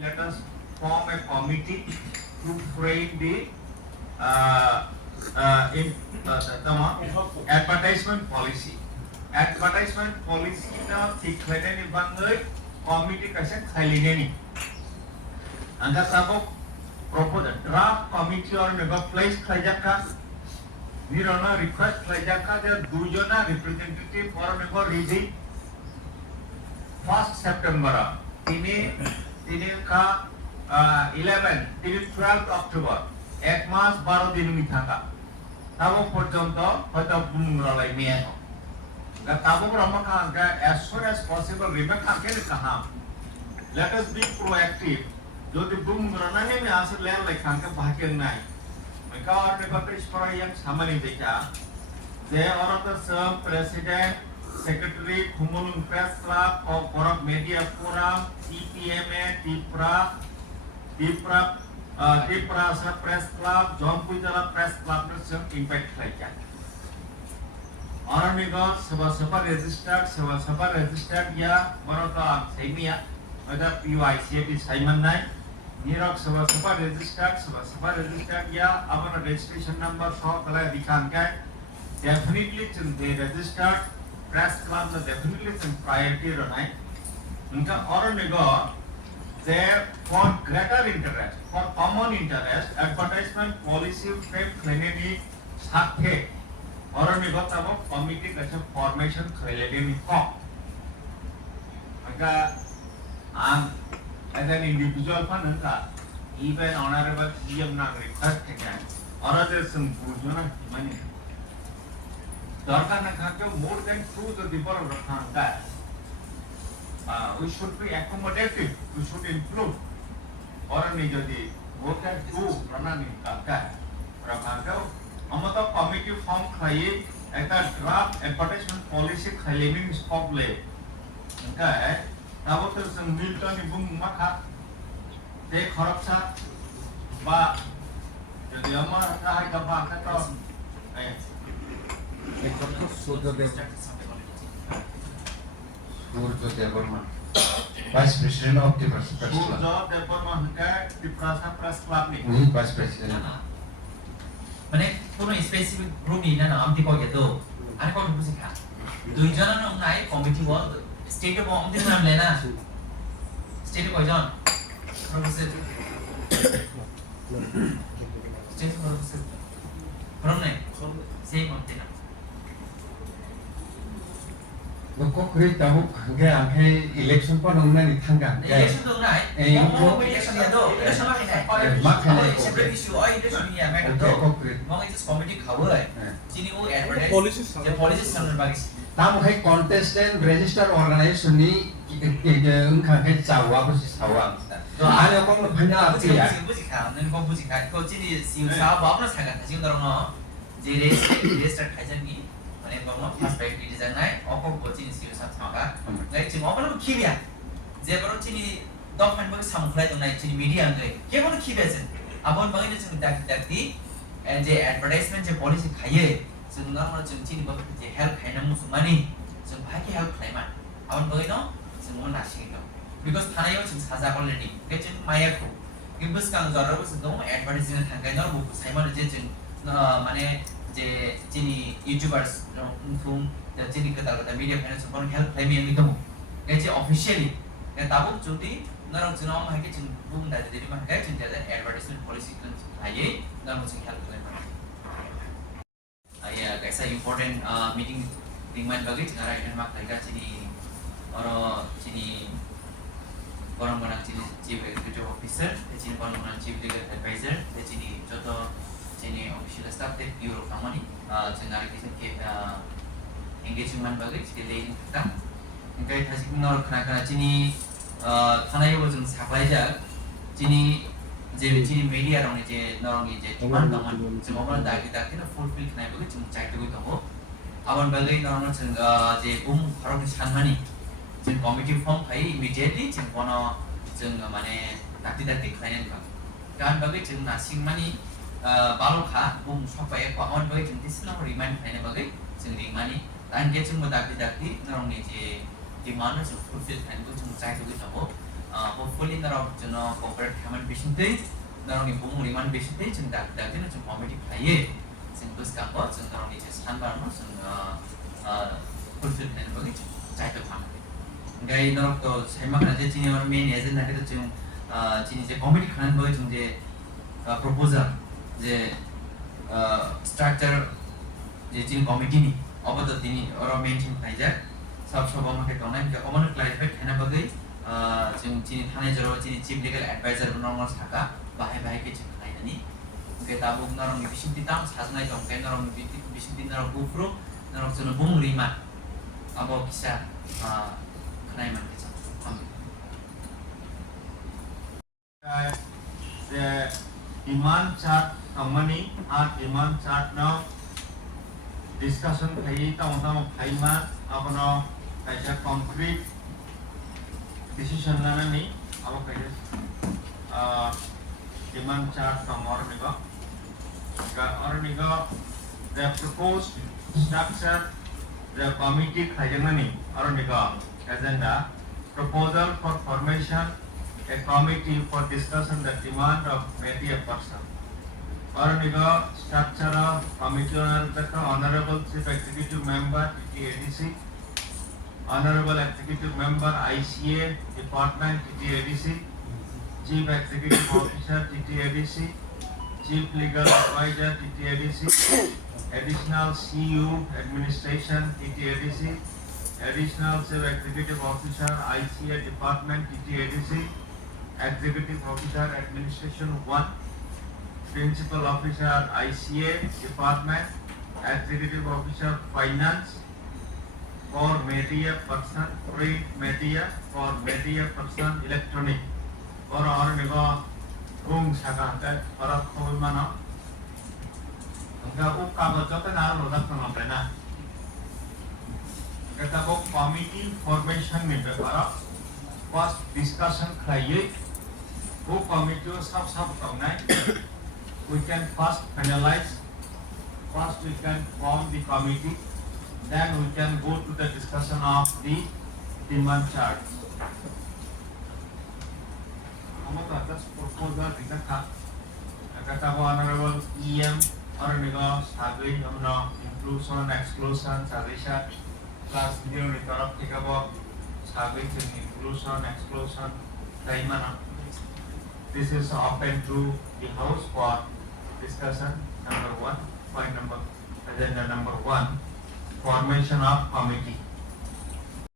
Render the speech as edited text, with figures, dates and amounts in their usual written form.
Let us form a committee to frame the advertisement policy. Advertisement policy na tikhlane ni bangai committee kasi khaline ni. Anda sabok propose draft committee or nego place khaijaka. Nirona request khaijaka je dujona representative or nego ready 1st September. Tini ka 12th October. এক মাস 12 দিন me থাকা তাবো পর্যন্ত হয়তো বুমরালাই মেয়ে তাবো রমকা as soon as possible remake আগে কাহা let us be proactive যদি বুমরানা নেমে আসে লেন লাই খানকে ভাকেন নাই মেকা আর নেবাতে স্পরা yang সামানি দেখা যে অরতার সাম president secretary Khumulwng press club of করক media forum TPMA Tiprasa Press Club, Jompuitala Press Club na impact khaijak. Orang nego sebab registered ya barota saimia ada PYCP Simon nai nirok sebab registered ya abang registration number so kalau dikankan definitely they registered Press Club na definitely priority ronai. Unka orang nego there for greater interest, for common interest, advertisement policy frame khaileni sakhe orang ni batabo committee kacha formation khaileni ko maka as an individual panka even honorable CM na request again oraje sum bujona mani darkar na khake more than 2 the people rakha we should be accommodative, we should include orang ni jadi bukan tu kerana ni kakak amato committee form khai ekta draft advertisement policy khai ni scope le okay tabo to Milton ni bung makha te kharapsa ba jadi amar hai ka ba ka to Vice President of Tiprasa Press Club. Tiprasa Press Club ni. Vice President. Mana kono specific group ni na naam diko gitu. Ana kono busi kha. Dui jana na nai committee wall state of om din naam lena. State ko jon. Kono busi. State ko busi. Kono nai. Same om din. Kok kuri tahu angke election pun orang ni tangga. Election tu nai. Mau election dia tu. Election makan nai. Separate issue. Election ni ya. Mau itu committee cover. Sini u advertise. Policy standard bagi. Tamu hai contestant register organization ni engkau hai cawa pun si cawa. Ada kong banyak apa ya? Bukan kan? Nanti kong bukan kan? Kau sini si cawa apa nak sangat? Sini orang no. Jadi register kajian ni. Mana bang perspektif desain naik, apa buat sini sih usah sama. Jadi cuma apa nak kibian? Jadi baru sini dokumen bagi sampai tu naik sini media angkai. Kaya mana kibian sih? Abang bagi tu cuma tak advertisement je policy kaya. Sebenarnya mana cuma sini bagi je help kaya namu semua ni. Cuma bagi help kaya mana? Abang bagi no semua nasi itu. Because thana yo cuma saja already. Kaya cuma maya ko. Kibus kang jorok semua advertisement angkai no buku saya mana je cuma mana J Jini YouTubers तुम जिनी कता media finance पर help claim yang itu kayak officially kayak tahu cuti narang jenama mah kayak bung dari jadi mah kayak cinta ada advertisement policy kan aye narang cing help claim ya guys important meeting tingman bagi cara ini mak mereka sini orang sini orang sini chief executive officer sini orang chief legal advisor sini contoh sini official staff teh bureau kami ni cengar kisah engagement bagi sekali kita engkau tasik menol kena sini tanah yang macam supply je sini sini media orang ni je orang ni je cuma teman cuma orang dah kita fulfill kena bagi cuma cai tu kita ho awan bagi orang macam je orang ni sana ni je committee form kai immediately je kono je mana takti klien kan bagi je nasi mani balokha bung sampai apa on bagi jentik senang remind kalian bagi jentik mani dan dia cuma dakti narong ni je di mana fulfill kalian tu cuma cai tu kita ho hopefully narok jono corporate khaman bisingtei narokni bumung riman bisingtei jeng dakdakjeno jeng committee khlaiye jeng bwskango jeng narokni je sanbarno jeng fulfill khlaina bagui chaito khama gai narok to saima khana je chini main agenda ke jeng chini je committee khlaina bagui jeng je proposal je structure je chini committee ni obo to tini oro mention khlaijak sab sabama ke tongnai ke omano clarify khlaina bagui जों चीनी थाने जरो चीनी chief legal adviser normal साका बाहाय बाहाय के जों खालायनानै ओमफ्राय दा बुं नरमनि बिसिंथि दाम साजनाय दं ओमफ्राय नरमनि बिसिंथि नरम गुफ्रु नरम जों बुं रिमा आबो किसा खानाय मान के जों the demand chart company or demand chart now discussion khai ta ona phaima abono kaisa concrete decision lanani abo kaisa demand chart ornigo the proposed structure the committee khajanani ornigo agenda proposal for formation a committee for discussion the demand of media person ornigo structure of committee honorable chief executive member TTAADC Honorable Executive Member ICA Department TTAADC, Chief Executive Officer TTAADC, Chief Legal Advisor TTAADC, Additional CU Administration TTAADC, Additional Chief Executive Officer ICA Department TTAADC, Executive Officer Administration 1, Principal Officer ICA Department, Executive Officer Finance, for media person, print media, for media person, electronic, or nego room sagante, or a mana. Enggak kabar jatuh naruh roda pengampena. Kita book committee formation ni berapa? First discussion kaya, book committee sab taunai. We can first finalize. First we can form the committee. Then we can go to the discussion of the demand chart. Kamu atas proposal kita kata honorable EM orang nego sagai amno inclusion exclusion sagai class video ni taraf kita bawa sagai inclusion exclusion dari mana? This is open to the house for discussion. Number 1, point number agenda number 1. Formation of committee.